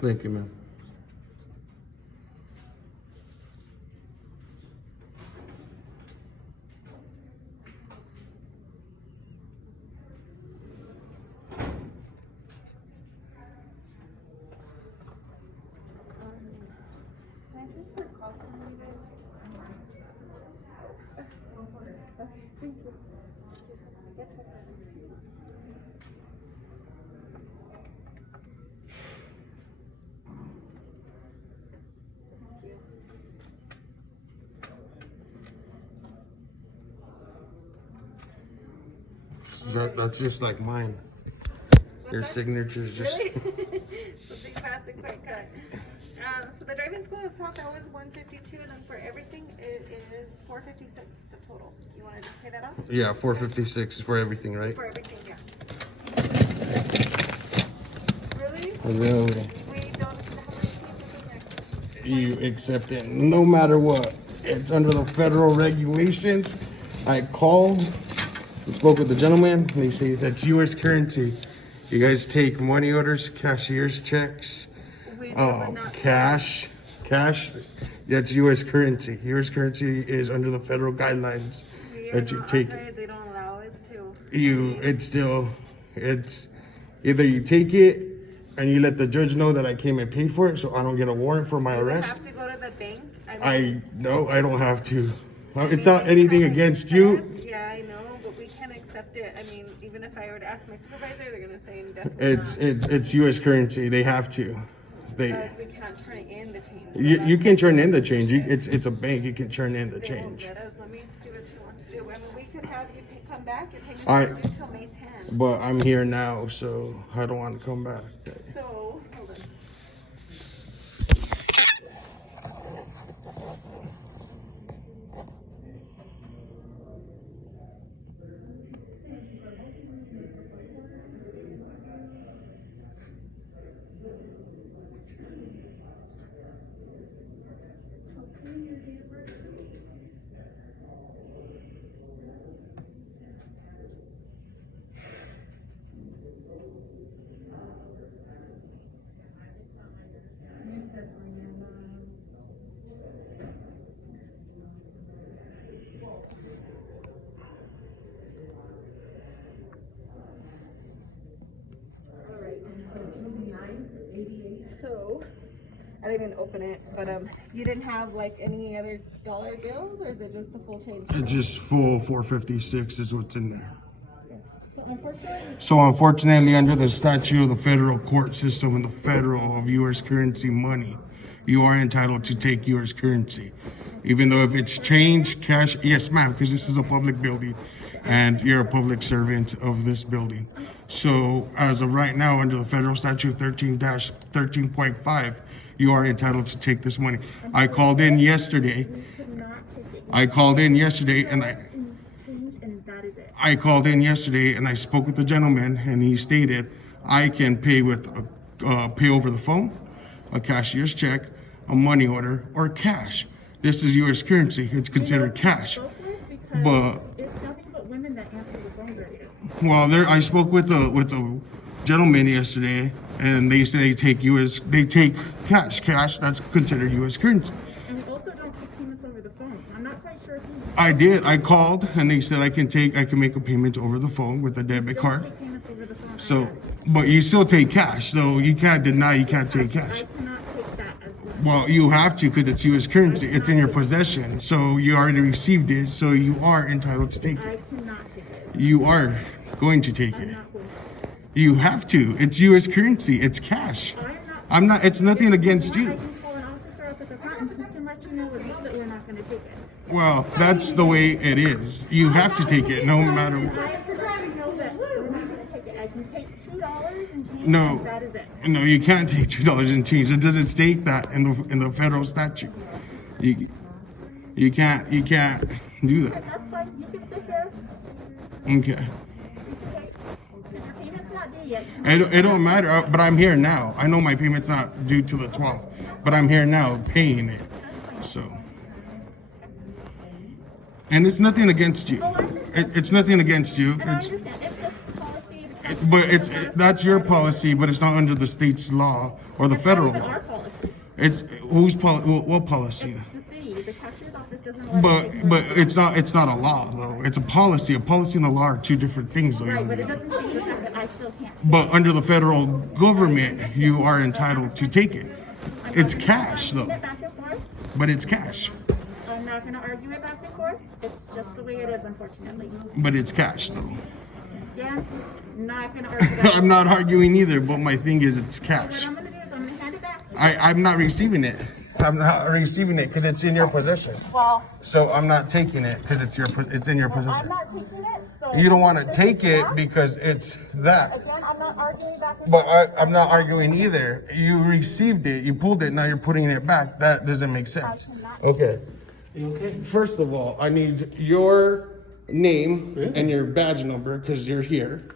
Thank you, ma'am. That's just like mine. Your signature's just. Really? It's a big plastic plate cut. So the driving school itself, that was $152, and then for everything it is $456 the total. You want to just pay that off? Yeah, $456 for everything, right? For everything, yeah. Really? Really? We don't have You accept it no matter what. It's under the federal regulations. I called and spoke with the gentleman. And they say that's U.S. currency. You guys take money orders, cashier's checks, cash. That's U.S. currency. U.S. currency is under the federal guidelines that you take. They don't allow us to. It's either you take it and you let the judge know that I came and paid for it, so I don't get a warrant for my arrest. You have to go to the bank. I don't have to. It's not anything against you. Yeah, I know, but we can't accept it. I mean, even if I were to ask my supervisor, they're gonna say indefinitely. It's U.S. currency. They have to. We can't turn in the change. You can turn in the change. It's a bank. You can turn in the change. Let me see what she wants to do. I mean, we could have you come back. Your payment's not due till May 10th. But I'm here now, so I don't want to come back. So, hold on. So, I didn't even open it, but you didn't have like any other dollar bills, or is it just the full change? It's just full 456 is what's in there. So So unfortunately, under the statute of the federal court system and the federal of U.S. currency money, you are entitled to take U.S. currency. Even though if it's change, cash, yes ma'am, because this is a public building and you're a public servant of this building. So as of right now, under the federal statute 13-13.5, you are entitled to take this money. I called in yesterday and I called in yesterday and I spoke with the gentleman, and he stated I can pay with pay over the phone, a cashier's check, a money order, or cash. This is U.S. currency. It's considered cash. But it's nothing but women that answer the phone right here. well, I spoke with the gentleman yesterday, and they say they take cash. Cash, that's considered U.S. currency. And we also don't take payments over the phone, so I'm not quite sure if you I did. I called, and they said I can make a payment over the phone with a debit don't card. take payments over the phone. So, but you still take cash, so you can't deny you can't take cash. I cannot take that as well. Well, you have to because it's U.S. currency. It's in your possession, so you already received it, so you are entitled to take I it. cannot take it. You are going to take I'm it. not going to. You have to. It's U.S. currency. It's cash. I'm not. It's nothing against I you. can call an officer up at the front and he can let you know that we're not going to take it. Well, that's the way it is. You have to take it, no matter what. I have to let you know that we're not going to take it. I can take $2 and change. No. And that is it. No, you can't take $2 and change. It doesn't state that in the federal statute. You can't do that. That's fine. You can sit there. Okay. Your payment's not due yet. It don't matter, but I'm here now. I know my payment's not due till the 12th, but I'm here now paying it. So, and it's nothing against you. It's nothing against you. And I understand. It's just policy. But that's your policy, but it's not under the state's law or the federal It's law. our policy. It's what policy? The city, the cashier's office doesn't allow you to take But money. it's not a law though. It's a policy. A policy and a law are two different things though. Right, young but it lady. doesn't change the fact that I still can't. But under the federal government, you are entitled to take it. It's cash though, Back and forth. but it's cash. I'm not gonna argue it back and forth. It's just the way it is, unfortunately. But it's cash though. Yeah, not gonna argue that. I'm not arguing either, but my thing is it's What cash. I'm gonna do is I'm gonna hand it back to you. I'm not receiving it. I'm not receiving it because it's in your possession. Well, So I'm not taking it because it's in your I'm possession. not taking it, so. You don't want to this take is it back. because it's that. Again, I'm not arguing back and But forth. I'm not arguing either. You received it, you pulled it, now you're putting it back. That doesn't make sense. cannot- Okay. You okay? First of all, I need your name and your badge number because you're here.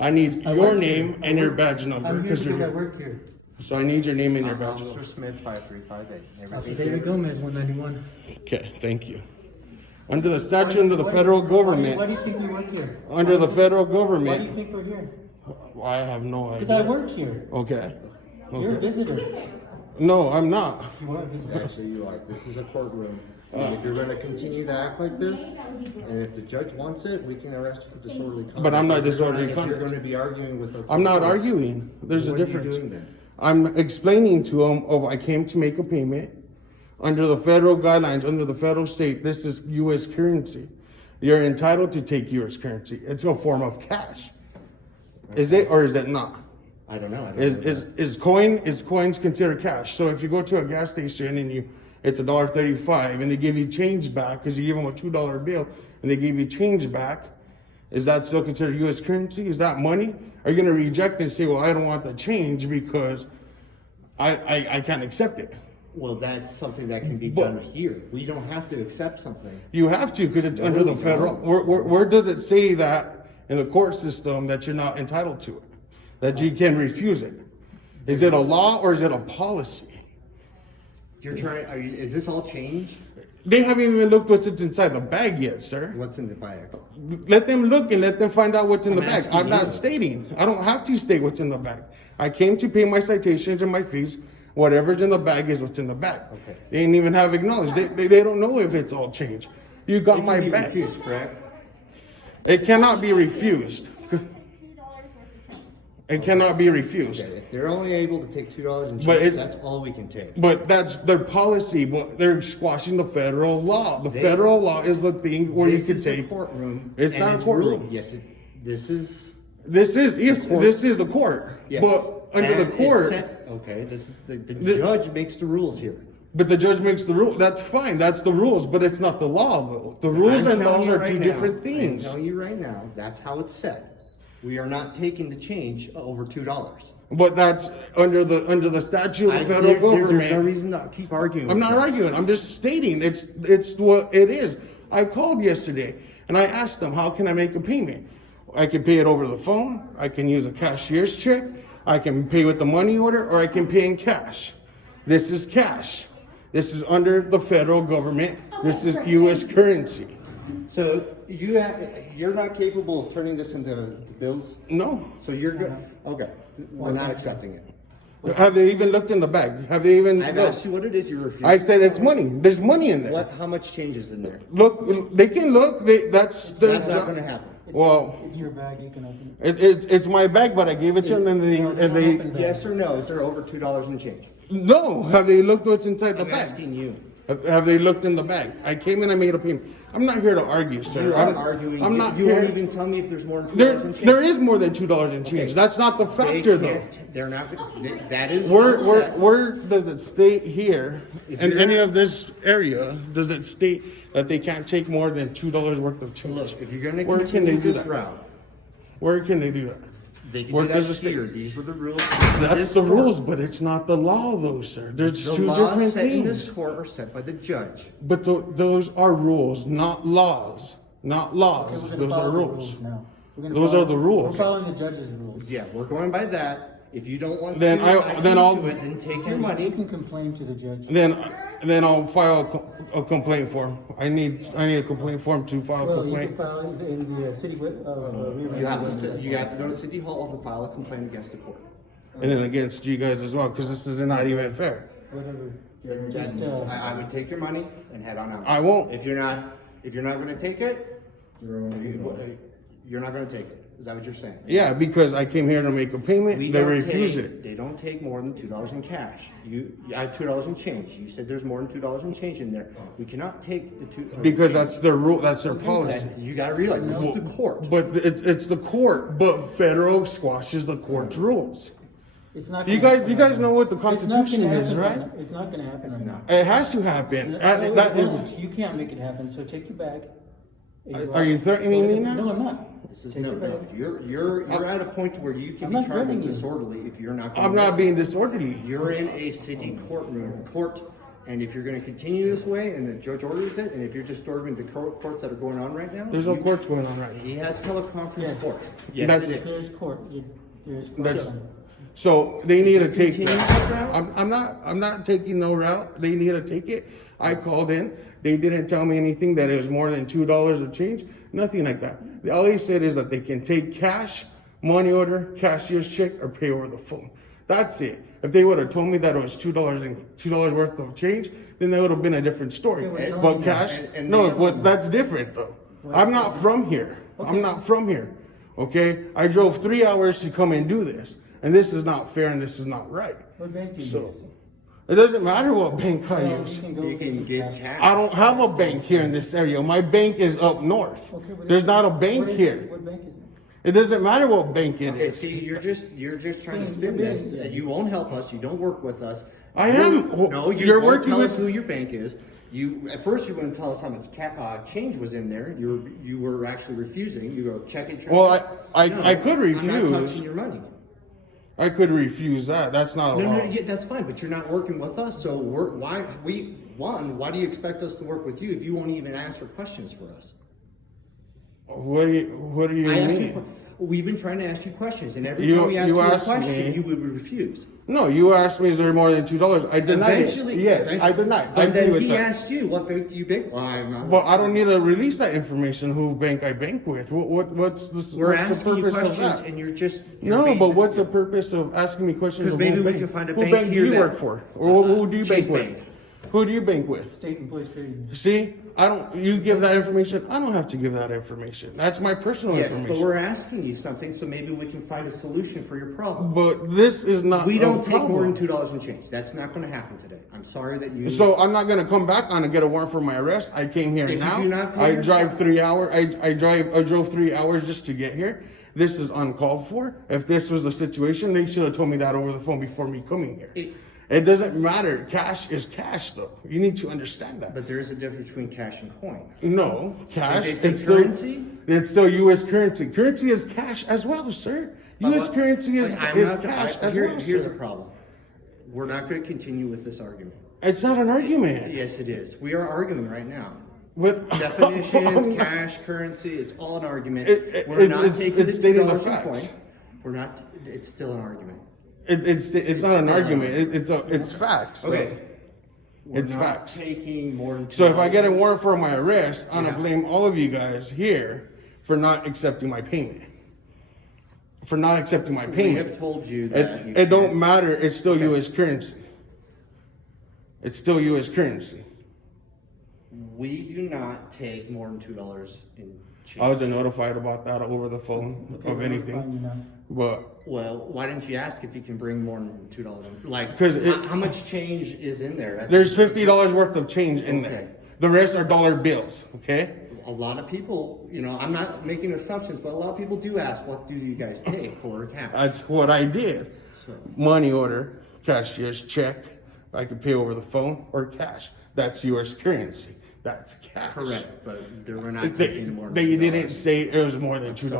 I need I your work name here. and your badge number I'm here because because you're I here. work here. So I need your name and your badge Officer number. Smith, 5358. Officer Everything David here? Gomez, 191. Okay, thank you. Under the statute, under the federal Why do government, you think we work here? under the federal Why do you government, think we're here? I have no Because I idea. work here. Okay. You're a Okay. visitor. No, I'm not. You are a visitor. Actually, you are. This is a courtroom. And if you're gonna continue to act like this, and if the judge wants it, we can arrest you for disorderly conduct. But I'm not If you're disorderly gonna- conduct. If you're gonna be arguing with the. I'm not courts, arguing. There's a what are you difference. doing then? I'm explaining to him, I came to make a payment. Under the federal guidelines, under the federal state, this is U.S. currency. You're entitled to take U.S. currency. It's a form of cash. Is it or is it not? I don't know. I don't Is know is coins considered cash? So if you go to a gas station and it's $1.35 and they give you change back because you give them a $2 bill and they give you change back, is that still considered U.S. currency? Is that money? Are you going to reject it and say, well, I don't want the change because I can't accept it? Well, that's something that can be But- done here. We don't have to accept something. You have to because it's No, under the you federal. don't. Where does it say that in the court system that you're not entitled to it? That you can refuse it? Is it a law or is it a policy? You're trying, is this all change? They haven't even looked what's inside the bag yet, sir. What's in the bag? Let them look and let them find out what's in the I'm bag. asking I'm not you. stating. I don't have to state what's in the bag. I came to pay my citations and my fees. Whatever's in the bag is what's in the bag. Okay. They ain't even have acknowledged. They don't know if it's all changed. You got It my can be bag. refused, correct? It cannot be refused. It cannot be refused. Okay, if they're only able to take $2 and But change, it- that's all we can take. But that's their policy. But they're squashing the federal law. The They- federal law is the thing where This you is can a take. courtroom. It's and not a courtroom. ruled. Yes, this is. This is yes. court. This is the court. Yes. But under And the it's court. set- Okay, this is, the The- judge makes the rules here. But the judge makes the rule. That's fine. That's the rules, but it's not the law, though. The rules I'm and telling laws you are right two now- different I'm things. telling you right now, that's how it's set. We are not taking the change over $2. But that's under the statute of the federal There's no government. reason to keep arguing. I'm with not this. arguing. I'm just stating it's what it is. I called yesterday and I asked them, how can I make a payment? I can pay it over the phone. I can use a cashier's check. I can pay with the money order, or I can pay in cash. This is cash. This is under the federal government. This is U.S. currency. So you're not capable of turning this into bills? No. So you're good? Okay, we're not accepting it. Have they even looked in the bag? Have they even I've looked? asked you what it is, you're refusing. I said it's money. There's money in there. What, how much change is in there? Look, they can look. That's their That's not job. gonna happen. Well, It's your bag, you can open it. it's my bag, but I gave it to them, and they Open Yes or no, is there over $2 in change? no. Have they looked what's inside the I'm bag? asking you. Have they looked in the bag? I came in, I made a payment. I'm not here to argue, sir. You are arguing. I'm not You here. won't even tell me if there's more than $2 There, in change. there is more than $2 in change. Okay. That's not the They factor, though. can't- They're not, that is. Where, how where, it's set. where does it state here, If in you're- any of this area, does it state that they can't take more than $2 worth of change? Look, if you're gonna Where can they continue do this that? route, Where can they do that? they can Where do does that it state- here. These were the rules. That's This the court. rules, but it's not the law, though, sir. There's The two laws different set in this things. court are set by the judge. But those are rules, not laws. Not laws. We're gonna Those follow are the rules. now. We're gonna Those follow- are the rules. We're following the judge's rules. Yeah, we're going by that. If you don't want Then to I- accede then I'll- to it, then take your You money. can complain to the judge. Then And then I'll file a complaint form. I need a complaint form to file a Well, you can complaint. file it in the city, You have to go to City Hall and file a complaint against the court. And then against you guys as well, because this is not even fair. whatever. Then Just, I would take your money and head on out. I won't. If you're not going to take it, you're not going to take it. Is that what you're saying? Yeah, because I came here to make a payment, they refuse it. They don't take more than $2 in cash. I have $2 in change. You said there's more than $2 in change in there. We cannot take the $2. Because that's their rule, that's their policy. You got to realize this is the court. But it's the court, but federal squashes the court's rules. it's not. You gonna guys happen. know what the It's not Constitution gonna is, happen right? It's not gonna happen. It's right not. It has to happen. now. That is. No, you can't make it happen. So take your bag. and go Are you out. threatening me now? No, I'm not. This is Take no. your bag. You're at a point where you can I'm be not trying to threatening be you. disorderly if you're not. Gonna I'm not listen. being disorderly. You're in a city court, and if you're going to continue this way, and the judge orders it, and if you're disturbing the courts that are going on right now, There's no courts going on right now. He has teleconference Yes. court. Yes, That's- it There is. is court. There is court. That's- done. So they need to take Continue that. this route? I'm not taking no route. They need to take it. I called in. They didn't tell me anything that it was more than $2 of change. Nothing like that. All they said is that they can take cash, money order, cashier's check, or pay over the phone. That's it. If they would have told me that it was $2 worth of change, then that would have been a different story. Okay, we're But telling you. cash, And no, they- but that's different though. I'm not from here. I'm not from here. Okay, I drove 3 hours to come and do this, and this is not fair and this is not right. What bank do you So use? it doesn't matter what bank I Well, use. you can go You get can some get cash. cash. I don't have a bank here in this area. My bank is up north. Okay, what There's is not a it? bank What is here. it? What bank is it? It doesn't matter what bank it Okay, is. see, you're just trying to spin You're this. being- You won't help us. You don't work with us. I am. No, you You're won't working tell with- us who your bank is. You at first you wouldn't tell us how much change was in there. You were actually refusing. You go check it. Well, I could I'm refuse. not touching your money. I could refuse that. That's not a No, law. no, yeah, that's fine. But you're not working with us. So why do you expect us to work with you if you won't even answer questions for us? What do you I asked mean? you. We've been trying to ask you questions, and every You- time we asked you you a asked question, me- you would refuse. No, you asked me, is there more than $2? I denied Eventually, it. Yes, I eventually- denied. I And agree then with he that. asked you, "What bank do you bank?" Well, I'm not. Well, I don't need to release that information. Who bank I bank with? What's the We're what's the asking you purpose of questions, that? and you're just No, being- but what's the purpose of asking me questions? 'Cause of maybe what we bank? can find a Who bank bank do here you that- work for, or who do you Chase bank with? Bank. Who do you bank with? State employees period. See, I don't. You give that information. I don't have to give that information. That's my personal Yes, but information. we're asking you something, so maybe we can find a solution for your problem. But this is not. We a don't take more problem. than $2 in change. That's not going to happen today. I'm sorry that you. So I'm not gonna come back on and get a warrant for my arrest. I came here If you now. do not pay I your- drive 3 hours. I drove 3 hours just to get here. This is uncalled for. If this was the situation, they should have told me that over the phone before me coming here. It doesn't matter. Cash is cash, though. You need to understand that. But there is a difference between cash and coin. No, cash. Did they say It's still, currency? it's still U.S. currency. Currency is cash as well, sir. U.S. currency is cash as well, Here's sir. the problem. We're not going to continue with this argument. It's not an argument. Yes, it is. We are arguing right now. But Definitions, I'm not- cash, currency, it's all an argument. It- We're it's- not it's- taking it's the stating the $2 in facts. coin. We're not, it's still an argument. It's not an still an argument. It's facts. Okay. though. We're It's not facts. taking more than So if I get a $2. warrant for my arrest, I'm Yeah. gonna blame all of you guys here for not accepting my payment. For not accepting my We payment. have told you that. you It don't can't- matter. It's still U.S. currency. It's still U.S. currency. We do not take more than $2 in change. I wasn't notified about that over the phone Okay, of we're anything, notifying you now. but Well, why didn't you ask if you can bring more than $2 in? Like, 'Cause it- how much change is in there? there's $50 worth of change in Okay. there. The rest are dollar bills. Okay. A lot of people, I'm not making assumptions, but a lot of people do ask, what do you guys take for cash? That's what I did. So, Money order, cashier's check. I could pay over the phone or cash. That's U.S. currency. That's cash. correct, but we're not They, taking more than they $2. didn't say it was more than $2.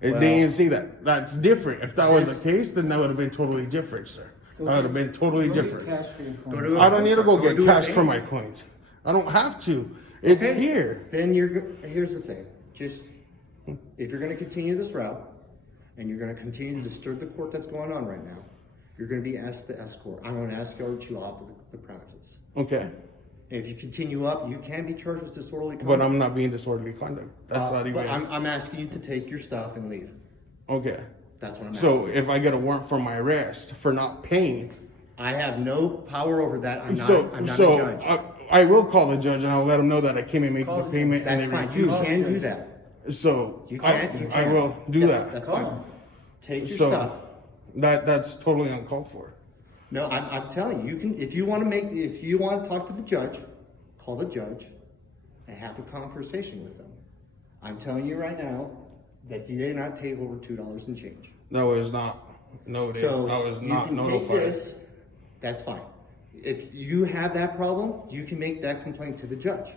Well- They didn't say that. That's different. If that was This- the case, then that would have been totally different, sir. That would have been totally Go get different. cash for your coin. Go to a- I don't need to go get do a cash for bank. my coins. I don't have to. It's Okay. here. Then here's the thing. Just, if you're gonna continue this route, and you're gonna continue to disturb the court that's going on right now, you're gonna be asked to escort. I'm gonna escort you off of the premises. Okay. If you continue up, you can be charged with disorderly conduct. But I'm not being disorderly conduct. That's not even. But I'm asking you to take your stuff and leave. Okay. That's what I'm asking. So if I get a warrant for my arrest for not paying, I have no power over that. I'm not a judge. I will call the judge and I'll let him know that I came and make the payment and That's they fine. You refuse. can do that. So You can. I will do that. That's fine. Take your So stuff. that's totally uncalled for. No, I'm telling you, you can, if you want to talk to the judge, call the judge and have a conversation with them. I'm telling you right now that you did not take over $2 and change. No, it's not. No, dude. So I was you not can take notified. this, that's fine. If you have that problem, you can make that complaint to the judge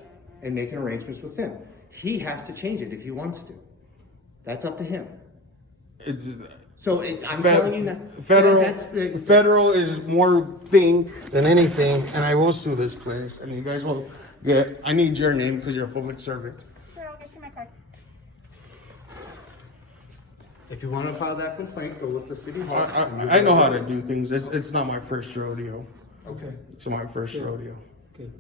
and make an arrangements with him. He has to change it if he wants to. That's up to him. It's So I'm telling you that federal is more thing than anything, and I will sue this place. And you guys will get. I need your name because you're a public servant. Here, I'll get you my card. if you want to file that complaint, go with the city hall. I know how to do things. It's not my first rodeo. Okay, It's my first rodeo. good.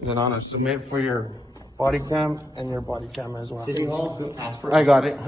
And Honor, submit for your body cam and your body cam as well. City hall, ask for. I got it.